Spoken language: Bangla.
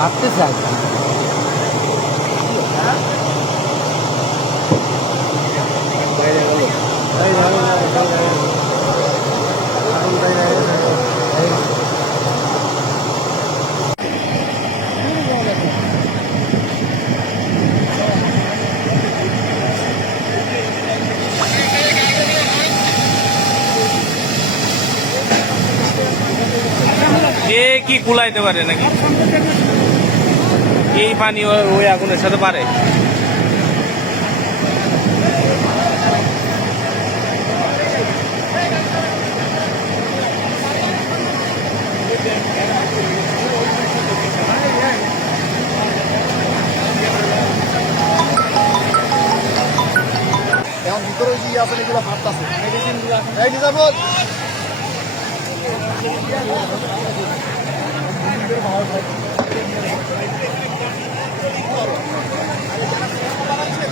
ভাবতে চাই কি কুলাইতে পারে নাকি? এই পানি ওই আগুনের সাথে পারে এখন ভিতরে যে আছে এগুলো ভাবতেছে এই